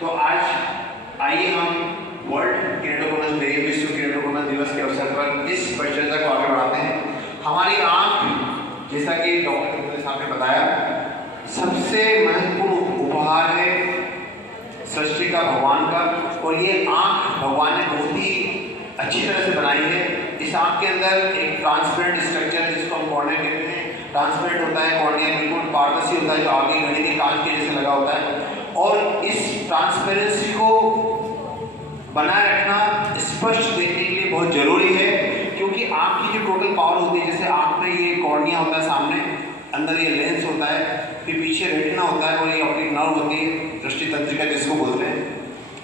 तो आज आइए हम वर्ल्ड केरेटोकोनस डे, विश्व केरेटोकोनस दिवस के अवसर पर इस परिचर्चा को आगे बढ़ाते हैं। हमारी आँख, जैसा कि डॉक्टर साहब ने बताया, सबसे महत्वपूर्ण उपहार है सृष्टि का, भगवान का। और ये आँख भगवान ने बहुत ही अच्छी तरह से बनाई है। इस आँख के अंदर एक ट्रांसपेरेंट स्ट्रक्चर है जिसको हम कॉर्निया कहते हैं। ट्रांसपेरेंट होता है कॉर्निया, बिल्कुल पारदर्शी होता है, जो आगे घड़ी के कांच के जैसे लगा होता है। और इस ट्रांसपेरेंसी को बनाए रखना स्पष्ट देखने के लिए बहुत जरूरी है, क्योंकि आँख की जो टोटल पावर होती है, जैसे आँख में ये कॉर्निया होता है सामने, अंदर ये लेंस होता है, फिर पीछे रेटिना होता है और ये ऑप्टिक नर्व होती है, दृष्टि तंत्रिका जिसको बोलते हैं।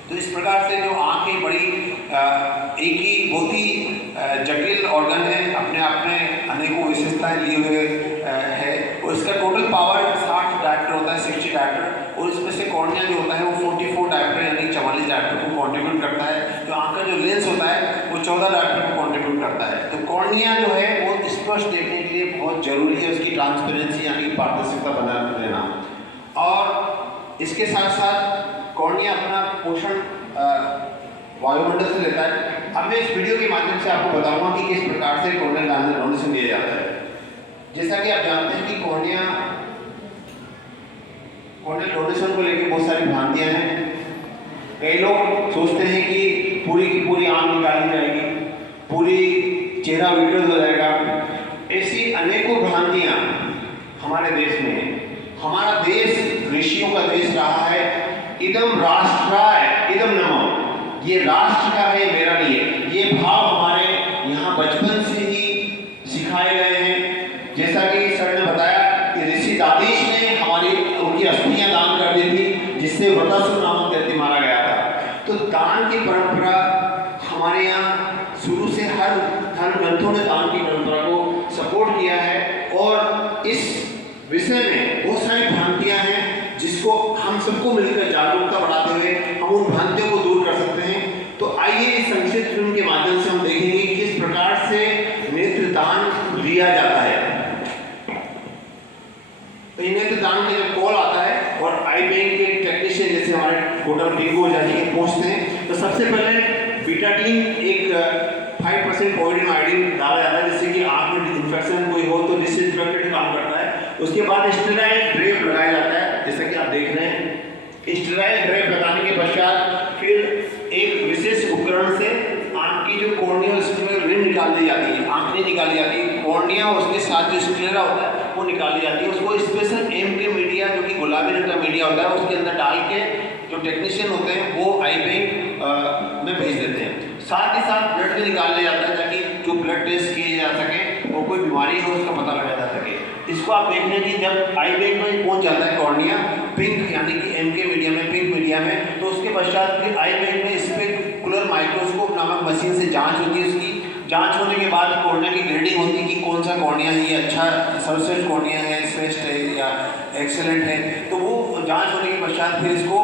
तो इस प्रकार से जो आँख एक बड़ी एक ही बहुत ही जटिल ऑर्गन है, अपने आप में अनेकों विशेषताएं लिए हुए है। और इसका टोटल पावर 60 डायप्टर होता है, 60 डायप्टर। और इसमें से कॉर्निया जो होता है वो 44 डायप्टर यानी 44 डायप्टर को कॉन्ट्रीब्यूट करता है। जो आँख का जो लेंस होता है वो 14 डायप्टर को कॉन्ट्रीब्यूट करता है। तो कॉर्निया जो है वो स्पष्ट देखने के लिए बहुत जरूरी है, उसकी ट्रांसपेरेंसी यानी पारदर्शिता बना देना। और इसके साथ साथ कॉर्निया अपना पोषण वायुमंडल से लेता है। अब मैं इस वीडियो के माध्यम से आपको बताऊंगा कि किस प्रकार से कॉर्नियल डोनेशन दिया जाता है। जैसा कि आप जानते हैं कि कॉर्नियल डोनेशन को लेकर बहुत सारी भ्रांतियां हैं। कई लोग सोचते हैं कि पूरी की पूरी आंख निकाली जाएगी, पूरी चेहरा विकृत हो जाएगा। ऐसी अनेकों भ्रांतियां हमारे देश में है। हमारा देश ऋषियों का देश रहा है। इदम राष्ट्राय इदम नमः, ये राष्ट्र का है, मेरा नहीं है। ये भाव हमारे यहाँ बचपन से ही सिखाए गए हैं। जैसा कि सर ने बताया कि ऋषि दादीश ने हमारी उनकी अस्थियां दान कर दी थी, जिससे वृतासुर नामक दैत्य मारा गया था। तो दान की परंपरा हमारे यहाँ शुरू से हर धर्म ग्रंथों ने दान की परंपरा को सपोर्ट किया है। और इस विषय में बहुत सारी भ्रांतियां हैं जिसको हम सबको मिलकर जागरूकता बढ़ाते हुए हम उन भ्रांतियों को दूर कर सकते हैं। तो आइए इस संक्षिप्त फिल्म के माध्यम से हम देखेंगे कि किस प्रकार से नेत्रदान लिया जाता है। तो नेत्रदान के जब कॉल आता है और आई बैंक के टेक्नीशियन जैसे हमारे डॉक्टर टिंकू ओझा जी पहुंचते हैं, तो सबसे पहले बीटाडीन एक 5% पॉइंट में आयोडीन डाला जाता है, जिससे कि आंख में इन्फेक्शन कोई हो तो डिसइंफेक्टेंट काम करता है। उसके बाद स्टेराइल ड्रेप लगाया जाता है, जैसा कि आप देख रहे हैं। स्टेराइल ड्रेप लगाने के पश्चात फिर एक विशेष उपकरण से आंख की जो कॉर्निया रिंग निकाल दी जाती है। आंख नहीं निकाली जाती, कॉर्निया और उसके साथ जो स्क्लेरा होता है वो निकाल दी जाती है। उसको स्पेशल एमके मीडिया, जो कि गुलाबी रंग का मीडिया होता है, उसके अंदर डाल के जो टेक्नीशियन होते हैं वो आई बैंक में भेज देते हैं। साथ ही साथ ब्लड भी निकाल लिया जाता है, ताकि जो ब्लड टेस्ट किए जा सके और कोई बीमारी हो उसका पता लगाया जा सके। इसको आप देख लें कि जब आई बैंक में पहुंच जाता है कॉर्निया पिंक यानी कि एमके मीडिया में, पिंक मीडिया में, तो उसके पश्चात फिर आई बैंक में स्पेक्युलर माइक्रोस्कोप नामक मशीन से जांच होती है। उसकी जांच होने के बाद कॉर्निया की ग्रेडिंग होती है कि कौन सा कॉर्निया है, ये अच्छा सर्वश्रेष्ठ कॉर्निया है, श्रेष्ठ है या एक्सेलेंट है। तो वो जांच होने के पश्चात फिर इसको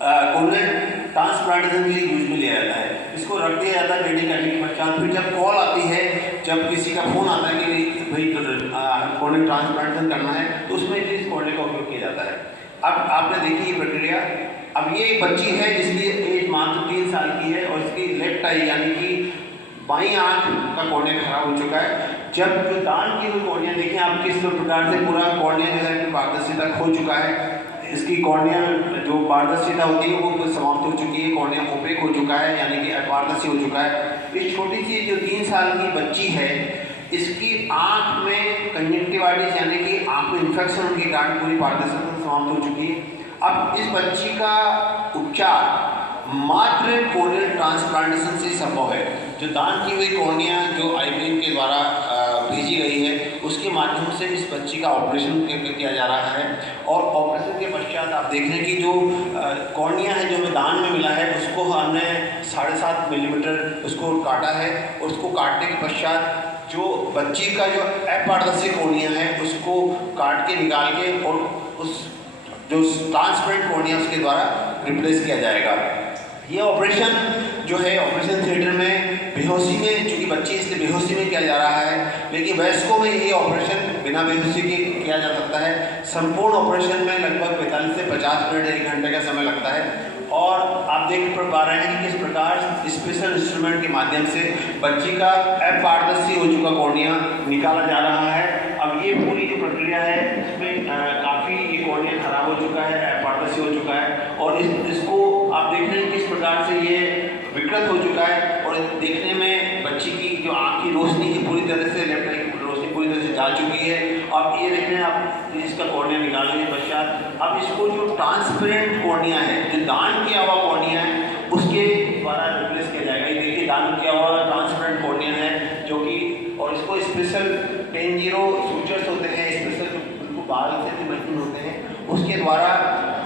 कॉर्नियल ट्रांसप्लांटेशन के लिए यूज में लिया जाता है। इसको रख दिया जाता है ग्रेडिंग करने के पश्चात। फिर जब कॉल आती है, जब किसी का फोन आता है कि भाई कॉर्नियल ट्रांसप्लांटेशन करना है, तो उसमें इस कॉर्निया का उपयोग किया जाता है। अब आपने देखी ये प्रक्रिया। अब ये एक बच्ची है जिसकी एज मात्र 3 साल की है और इसकी लेफ्ट आई यानी कि बाईं आंख का कॉर्निया खराब हो चुका है। जब जो दान की हुई कॉर्निया देखें आप किस प्रकार से पूरा कॉर्निया जो है पारदर्शिता खो चुका है। इसकी कॉर्निया जो पारदर्शिता होती है वो समाप्त हो चुकी है, कॉर्निया ओपेक हो चुका है यानी कि अपारदर्शी हो चुका है। इस छोटी सी जो 3 साल की बच्ची है, इसकी आंख में कंजक्टिवाइटिस यानी कि आंख में इन्फेक्शन होने के कारण पूरी पारदर्शिता समाप्त हो चुकी है। अब इस बच्ची का उपचार मात्र कॉर्नियल ट्रांसप्लांटेशन से संभव है। जो दान की हुई कॉर्निया जो आई बैंक के द्वारा भेजी गई है, उसके माध्यम से इस बच्ची का ऑपरेशन किया जा रहा है। और ऑपरेशन के पश्चात आप देख रहे हैं कि जो कॉर्निया है जो हमें दान में मिला है, उसको हमने 7.5 मिलीमीटर उसको काटा है। और उसको काटने के पश्चात जो बच्ची का जो अपारदर्शी कॉर्निया है उसको काट के निकाल के और उस जो ट्रांसपेरेंट कॉर्निया उसके द्वारा रिप्लेस किया जाएगा। ये ऑपरेशन जो है ऑपरेशन थिएटर में बेहोशी में, चूँकि बच्ची इसलिए बेहोशी में किया जा रहा है, लेकिन वयस्कों में ये ऑपरेशन बिना बेहोशी के किया जा सकता है। संपूर्ण ऑपरेशन में लगभग 45 से 50 मिनट 1 घंटे का समय लगता है। और आप देख पा रहे हैं कि किस प्रकार स्पेशल इंस्ट्रूमेंट के माध्यम से बच्ची का अपारदर्शी हो चुका कॉर्निया निकाला जा रहा है। अब ये पूरी जो प्रक्रिया है इसमें काफ़ी ये कॉर्निया खराब हो चुका है, अपारदर्शी हो चुका है और इसको आप देख रहे हैं किस प्रकार से ये विकृत हो चुका है और देखने में बच्ची की जो आँख की रोशनी है पूरी तरह से, लेफ्ट आई की रोशनी पूरी तरह से जा चुकी है। अब ये देख रहे हैं आप इसका कॉर्निया निकालने के पश्चात अब इसको जो ट्रांसपेरेंट कॉर्निया है, जो दान किया हुआ कॉर्निया है, उसके द्वारा रिप्लेस किया जाएगा। ये देखिए दान किया हुआ ट्रांसपेरेंट कॉर्निया है जो कि, और इसको स्पेशल 10-0 सूचर्स होते हैं, स्पेशल उनको बाल से भी मजबूत होते हैं, उसके द्वारा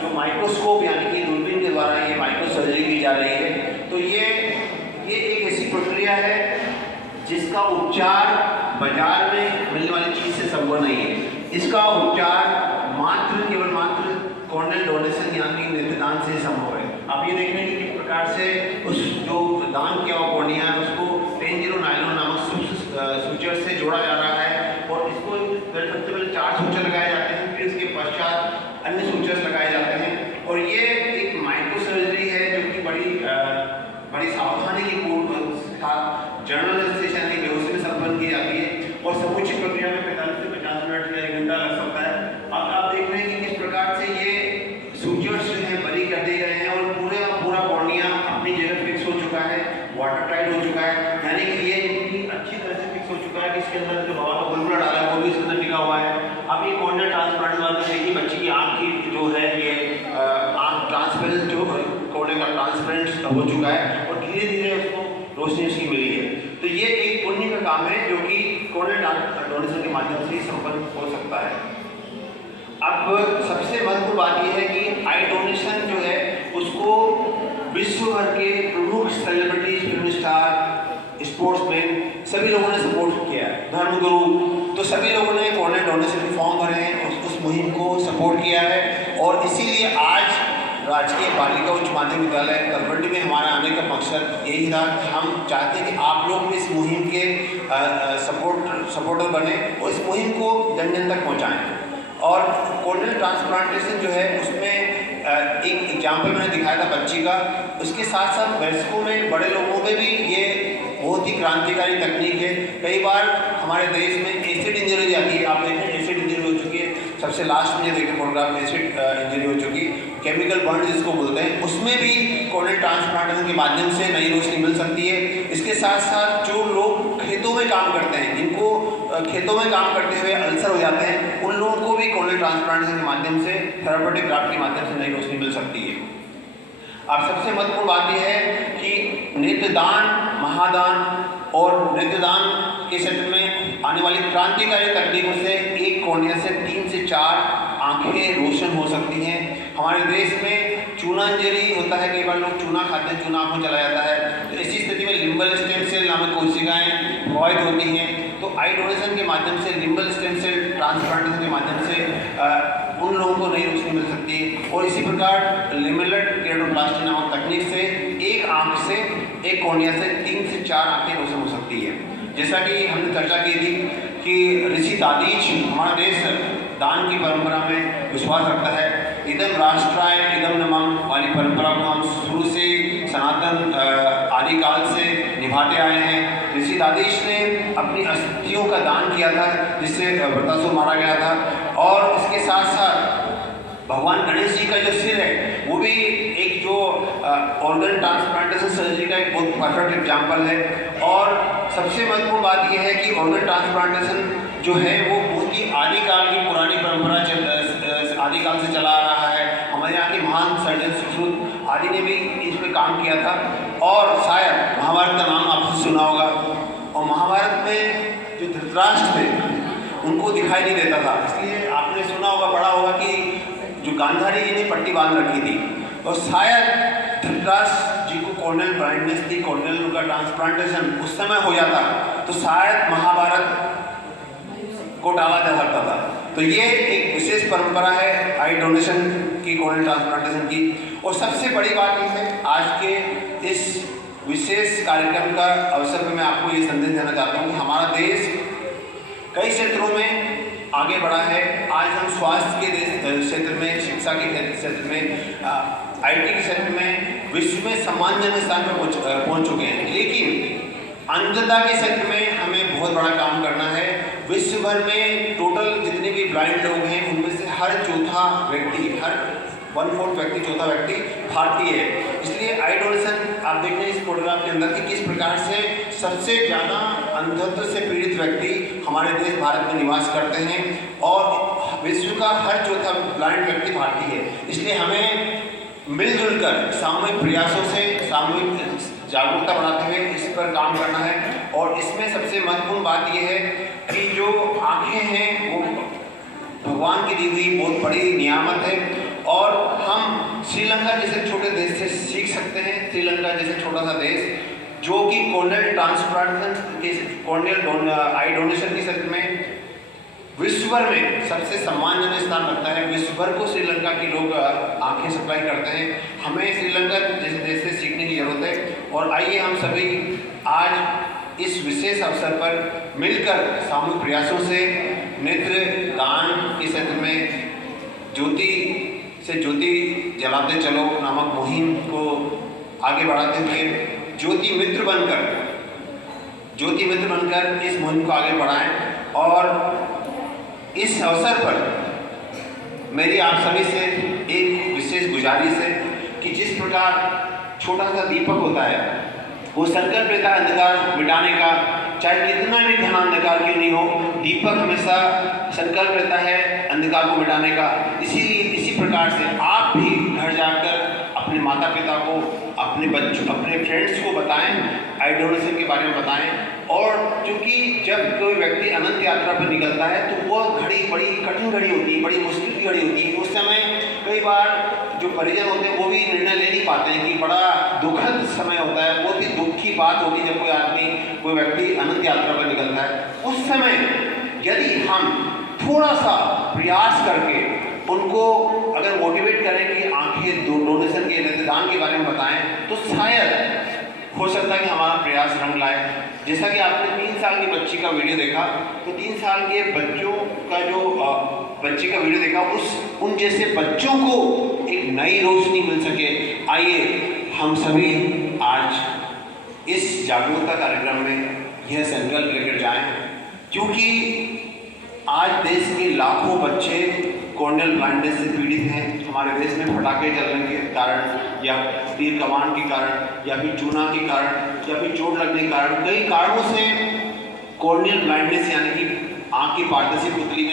जो माइक्रोस्कोप यानी कि दूरबीन के द्वारा ये माइक्रो सर्जरी की जा रही है। तो ये एक ऐसी प्रक्रिया है जिसका उपचार बाजार में मिलने वाली चीज़ से संभव नहीं है। इसका उपचार केवल मात्र कॉर्नियल डोनेशन यानी नेत्रदान से संभव है। आप ये देख रहे हैं कि किस प्रकार से उस जो दान किया हुआ कॉर्निया है उसको 10-0 नायलॉन नामक सूचर से जोड़ा जा रहा है और इसको सबसे पहले 4 सूचर लगाए जाते हैं, फिर इसके पश्चात अन्य सूचर्स लगाए जाते हैं और ये एक माइक्रो सर्जरी है जो कि बड़ी सावधानी की पूर्व साथ जर्नल एनेस्थीसिया यानी बेहोशी में संपन्न की जाती है और समूची प्रक्रिया में 45 से 50 मिनट या 1 घंटा लग सकता है। अब आप देख रहे हैं कि किस प्रकार से ये सूचर्स जो हैं बरी कर दिए गए हैं और पूरा कॉर्निया अपनी जगह फिक्स हो चुका है, वाटर टाइट हो चुका है, यानी कि ये इतनी अच्छी तरह से फिक्स हो चुका है कि इसके अंदर जो हवा का बुलबुला डाला है वो भी इसके अंदर टिका हुआ है। अब ये कॉर्नियल ट्रांसप्लांट वाला देखिए बच्ची की आँख की जो है ये आँख ट्रांसपेरेंट जो कॉर्निया का ट्रांसपेरेंट हो चुका है और धीरे धीरे उसको रोशनी उसकी मिली है। तो ये एक पुण्य का काम है जो कि कॉर्नियल डोनेशन के माध्यम से संपन्न हो सकता है। अब सबसे महत्वपूर्ण बात यह है कि आई डोनेशन जो है उसको विश्व भर के प्रमुख सेलिब्रिटीज, फिल्म स्टार, स्पोर्ट्समैन सभी लोगों ने सपोर्ट किया है, धर्मगुरु, तो सभी लोगों ने कॉर्नियल डोनेशन के फॉर्म भरे हैं, उस मुहिम को सपोर्ट किया है और इसीलिए आज राजकीय बालिका उच्च माध्यमिक विद्यालय तलवंडी में हमारा आने का मकसद यही था कि हम चाहते हैं कि आप लोग भी इस मुहिम के सपोर्टर बने और इस मुहिम को जन जन तक पहुँचाएँ। और कॉर्नियल ट्रांसप्लांटेशन जो है उसमें एक एग्जाम्पल मैंने दिखाया था बच्ची का, उसके साथ साथ वयस्कों में, बड़े लोगों में भी ये बहुत ही क्रांतिकारी तकनीक है। कई बार हमारे देश में एसिड इंजरी आती है, आप देखें एसिड इंजरी हो चुकी है, सबसे लास्ट में देखें फोटोग्राफ एसिड इंजरी हो चुकी, केमिकल बर्न जिसको बोलते हैं, उसमें भी कॉर्नियल ट्रांसप्लांटेशन के माध्यम से नई रोशनी मिल सकती है। इसके साथ साथ जो लोग खेतों में काम करते हैं, जिनको खेतों में काम करते हुए अल्सर हो जाते हैं, उन लोगों को भी कॉर्नियल ट्रांसप्लांटेशन के माध्यम से, थेरापेटिक ग्राफ्ट के माध्यम से नई रोशनी मिल सकती है। अब सबसे महत्वपूर्ण बात यह है कि नेत्रदान, महादान और नेत्रदान के क्षेत्र में आने वाली क्रांतिकारी तकनीकों से एक कॉर्निया से 3 से 4 आंखें रोशन हो सकती हैं। हमारे देश में चूना इंजरी होता है, कई बार लोग चूना खाते हैं, चूना आँखों में चला जाता है, तो ऐसी स्थिति में लिम्बल स्टेम सेल नामक कोशिकाएँ प्रभावित होती हैं। तो आई डोनेशन के माध्यम से, लिम्बल स्टेम सेल ट्रांसप्लांटेशन के माध्यम से उन लोगों को नई रोशनी मिल सकती है। और इसी प्रकार लिमिलर केराटोप्लास्टी नामक तकनीक से एक आँख से, एक कॉर्निया से 3 से 4 आँखें रोशन हो सकती है। जैसा कि हमने चर्चा की थी कि ऋषि दादीज, हमारा देश दान की परंपरा में विश्वास रखता है। इदम राष्ट्राय इदम नमः वाली परंपरा को हम शुरू से सनातन आदिकाल से निभाते आए हैं। ऋषि दादीज ने अपनी अस्थियों का दान किया था जिससे वृतासुर मारा गया था और इसके साथ साथ भगवान गणेश जी का जो सिर है वो भी एक जो ऑर्गन ट्रांसप्लांटेशन सर्जरी का एक बहुत परफेक्ट एग्जाम्पल है। और सबसे महत्वपूर्ण बात यह है कि ऑर्गन ट्रांसप्लांटेशन जो है वो बहुत ही आदिकाल की पुरानी परंपरा आदिकाल से चला आ रहा है। हमारे यहाँ के महान सर्जन सुश्रुत आदि ने भी इस पर काम किया था और शायद महाभारत का नाम आपसे सुना होगा। और महाभारत में जो धृतराष्ट्र थे उनको दिखाई नहीं देता था, इसलिए आपने सुना होगा, पढ़ा होगा कि जो गांधारी जी ने पट्टी बांध रखी थी और शायद धृतराष्ट्र जी को कॉर्नियल ब्लाइंडनेस थी, कॉर्नियल का ट्रांसप्लांटेशन उस समय हो जाता तो शायद महाभारत को टाला जा सकता था। तो ये एक विशेष परंपरा है आई डोनेशन की, कॉर्नियल ट्रांसप्लांटेशन की। और सबसे बड़ी बात ये है, आज के इस विशेष कार्यक्रम का अवसर पर मैं आपको ये संदेश देना चाहता हूँ कि हमारा देश कई क्षेत्रों में आगे बढ़ा है। आज हम स्वास्थ्य के क्षेत्र में, शिक्षा के क्षेत्र में आईटी के क्षेत्र में विश्व में सम्मानजनक स्थान पर पहुंच चुके हैं, लेकिन अंधता के क्षेत्र में हमें बहुत बड़ा काम करना है। विश्व भर में टोटल जितने भी ब्लाइंड लोग हैं उनमें से हर चौथा व्यक्ति, हर 1/4 व्यक्ति, चौथा व्यक्ति भारतीय है। इसलिए आई डोनेशन आप देख रहे हैं इस फोटोग्राफ के अंदर कि किस प्रकार से सबसे ज़्यादा अंधत्व से पीड़ित व्यक्ति हमारे देश भारत में निवास करते हैं और विश्व का हर चौथा ब्लाइंड व्यक्ति भारतीय है। इसलिए हमें मिलजुल कर सामूहिक प्रयासों से सामूहिक जागरूकता बढ़ाते हुए इस पर काम करना है। और इसमें सबसे महत्वपूर्ण बात यह है कि जो आँखें हैं वो भगवान की दी हुई बहुत बड़ी नियामत है और हम श्रीलंका जैसे छोटे देश से सीख सकते हैं। श्रीलंका जैसे छोटा सा देश जो कि कॉर्नियल ट्रांसप्लांटेशन के कॉर्नियल आई डोनेशन के क्षेत्र में विश्व भर में सबसे सम्मानजनक स्थान रखता है। विश्व भर को श्रीलंका के लोग आंखें सप्लाई करते हैं। हमें श्रीलंका जैसे देश से सीखने की जरूरत है। और आइए हम सभी आज इस विशेष अवसर पर मिलकर सामूहिक प्रयासों से नेत्र दान के क्षेत्र में ज्योति से ज्योति जलाते चलो नामक मुहिम को आगे बढ़ाते हुए ज्योति मित्र बनकर इस मुहिम को आगे बढ़ाएं। और इस अवसर पर मेरी आप सभी से एक विशेष गुजारिश है कि जिस प्रकार छोटा सा दीपक होता है वो संकल्प लेता है अंधकार मिटाने का, चाहे कितना भी घना अंधकार क्यों नहीं हो, दीपक हमेशा संकल्प लेता है अंधकार को मिटाने का। इसीलिए इसी प्रकार से आप भी घर जाकर अपने माता पिता को, अपने बच्चों, अपने फ्रेंड्स को बताएं, आई डोनेशन के बारे में बताएं। और क्योंकि जब कोई व्यक्ति अनंत यात्रा पर निकलता है तो वो घड़ी बड़ी कठिन घड़ी होती है, बड़ी मुश्किल की घड़ी होती है। उस समय कई बार जो परिजन होते हैं वो भी निर्णय ले नहीं पाते हैं कि बड़ा दुखद समय होता है, बहुत ही दुख की बात होती है जब कोई आदमी, कोई व्यक्ति अनंत यात्रा पर निकलता है। उस समय यदि हम थोड़ा सा प्रयास करके उनको अगर मोटिवेट करें कि आंखें डोनेशन के नेत्रदान के बारे में बताएं तो शायद हो सकता है कि हमारा प्रयास रंग लाए। जैसा कि आपने 3 साल की बच्ची का वीडियो देखा, तो 3 साल के बच्चों का जो बच्ची का वीडियो देखा, उन जैसे बच्चों को एक नई रोशनी मिल सके। आइए हम सभी आज इस जागरूकता कार्यक्रम में यह संकल्प लेकर जाएं, क्योंकि आज देश के लाखों बच्चे कॉर्नियल ब्लाइंडनेस से पीड़ित हैं। हमारे देश में पटाखे चलने के कारण या तीर कमान के कारण या फिर चूना के कारण या फिर चोट लगने के कारण, कई कारणों से कॉर्नियल ब्लाइंडनेस यानी कि आँख की पारदर्शी पुतली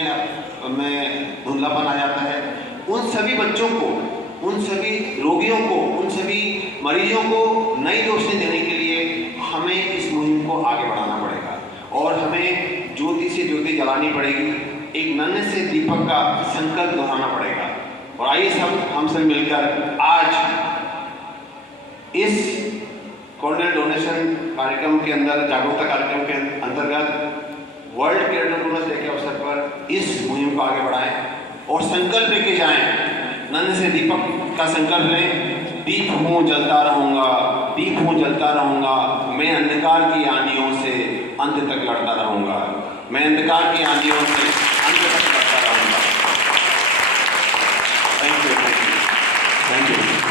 में धुंधलापन आ जाता है। उन सभी बच्चों को, उन सभी रोगियों को, उन सभी मरीजों को नई रोशनी देने के लिए हमें इस मुहिम को आगे बढ़ाना पड़ेगा और हमें ज्योति से ज्योति जलानी पड़ेगी। एक नन्हे से दीपक का संकल्प दोहराना पड़ेगा। और आइए हम सब मिलकर आज इस कॉर्नियल डोनेशन कार्यक्रम के अंदर, जागरूकता कार्यक्रम के अंतर्गत वर्ल्ड कैरेटर डोनर्स डे के अवसर पर इस मुहिम को आगे बढ़ाएं और संकल्प लेके जाएं। नन्हे से दीपक का संकल्प लें, दीप हूँ जलता रहूँगा, दीप हूँ जलता रहूँगा, मैं अंधकार की आंधियों से अंत तक लड़ता रहूँगा, मैं अंधकार की आंधियों से अंत तक लड़ता रहूँगा। Thank you.